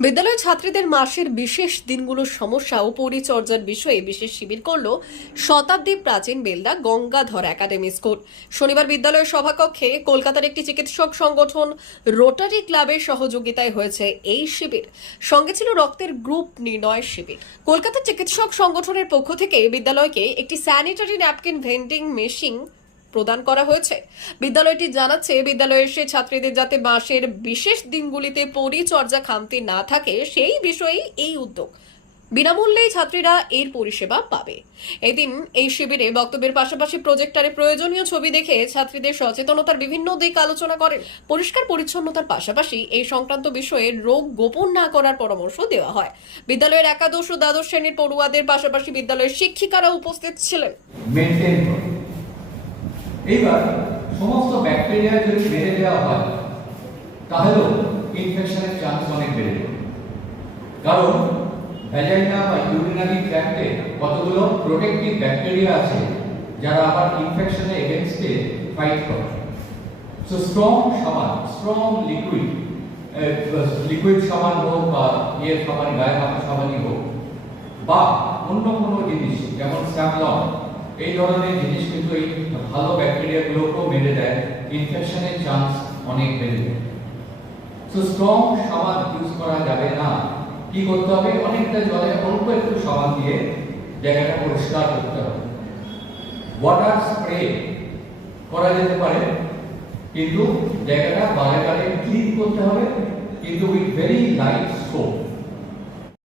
বিদ্যালয় ছাত্রীদের মাসের বিশেষ দিনগুলোর সমস্যা ও পরিচর্যার বিষয়ে বিশেষ শিবির করল শতাব্দী প্রাচীন বেলদা গঙ্গাধর একাডেমি স্কুল। শনিবার বিদ্যালয়ের সভাকক্ষে কলকাতার একটি চিকিৎসক সংগঠন রোটারি ক্লাবের সহযোগিতায় হয়েছে এই শিবির। সঙ্গে ছিল রক্তের গ্রুপ নির্ণয় শিবির। কলকাতার চিকিৎসক সংগঠনের পক্ষ থেকে বিদ্যালয়কে একটি স্যানিটারি ন্যাপকিন ভেন্ডিং মেশিন প্রদান করা হয়েছে। বিদ্যালয়টি জানাচ্ছে বিদ্যালয়ে এসে ছাত্রীদের যাতে মাসের বিশেষ দিনগুলিতে পরিচর্যা খামতি না থাকে, সেই বিষয়েই এই উদ্যোগ। বিনামূল্যেই ছাত্রীরা এর পরিষেবা পাবে। এদিন এই শিবিরে বক্তব্যের পাশাপাশি প্রজেক্টারে প্রয়োজনীয় ছবি দেখে ছাত্রীদের সচেতনতার বিভিন্ন দিক আলোচনা করেন। পরিষ্কার পরিচ্ছন্নতার পাশাপাশি এই সংক্রান্ত বিষয়ে রোগ গোপন না করার পরামর্শ দেওয়া হয়। বিদ্যালয়ের একাদশ ও দ্বাদশ শ্রেণির পড়ুয়াদের পাশাপাশি বিদ্যালয়ের শিক্ষিকারা উপস্থিত ছিলেন। করে এইবার সমস্ত ব্যাকটেরিয়া যদি মেরে দেওয়া হয়, তাহলেও ইনফেকশনের চান্স অনেক বেড়ে যাবে কারণ ভ্যাজাইনা বা ইউরিনারি ট্র্যাক্টে কতগুলো প্রোটেক্টিভ ব্যাকটেরিয়া আছে যারা আবার ইনফেকশনে এগেনস্টে ফাইট করে। সো স্ট্রং সাবান স্ট্রং লিকুইড লিকুইড সাবান হোক বা ইয়ের সাবান গায়ে সাবানই হোক, বা অন্য কোনো জিনিস, যেমন স্যামলন এই ধরনের জিনিস কিন্তু এই ভালো ব্যাকটেরিয়াগুলোকেও মেরে দেয় ইনফেকশনের চান্স অনেক বেড়ে যায়। সো স্ট্রং সাবান ইউজ করা যাবে না। কি করতে হবে? অনেকটা জলে অল্প একটু সাবান দিয়ে জায়গাটা পরিষ্কার করতে হবে। ওয়াটার স্প্রে করা যেতে পারে, কিন্তু জায়গাটা বারে বারে ক্লিন করতে হবে, কিন্তু উইথ very light scope